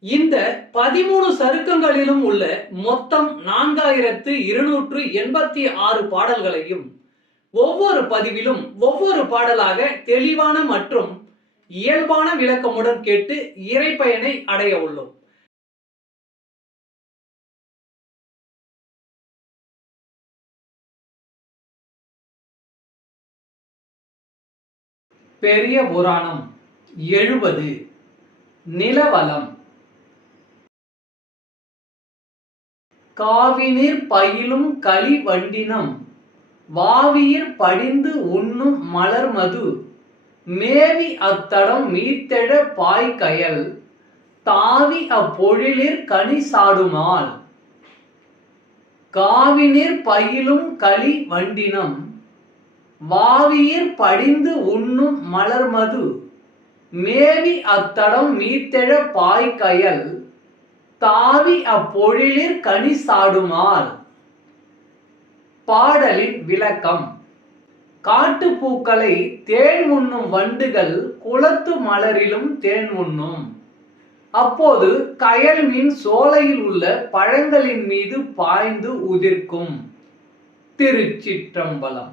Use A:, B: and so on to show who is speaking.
A: இந்த பதிமூணு சருக்கங்களிலும் உள்ள மொத்தம் நான்காயிரத்து இருநூற்று எண்பத்தி ஆறு பாடல்களையும் ஒவ்வொரு பதிவிலும் ஒவ்வொரு பாடலாக தெளிவான மற்றும் இயல்பான விளக்கமுடன் கேட்டு இறைப்பயனை அடைய உள்ளோம். பெரிய புராணம் எழுபது. நிலவலம். காவினிர் பயிலும் களி வண்டினம் வாவியிற் படிந்து உண்ணும் மலர்மது. மேவி அத்தடம் மீத்தெழ பாய்கயல் தாவி அப்பொழிலிற் கனி சாடுமால். காவினிர் பயிலும் களி வண்டினம் வாவியிற் படிந்து உண்ணும் மலர்மது. மேவி அத்தடம் மீத்தெழ பாய்கயல் தாவி அப்பொழிலிற் கனி சாடுமால். பாடலின் விளக்கம். காட்டுப்பூக்களை தேன் உண்ணும் வண்டுகள் குளத்து மலரிலும் தேன் உண்ணும். அப்போது கயல் மீன் சோலையில் உள்ள பழங்களின் மீது பாய்ந்து உதிர்க்கும். திருச்சிற்றம்பலம்.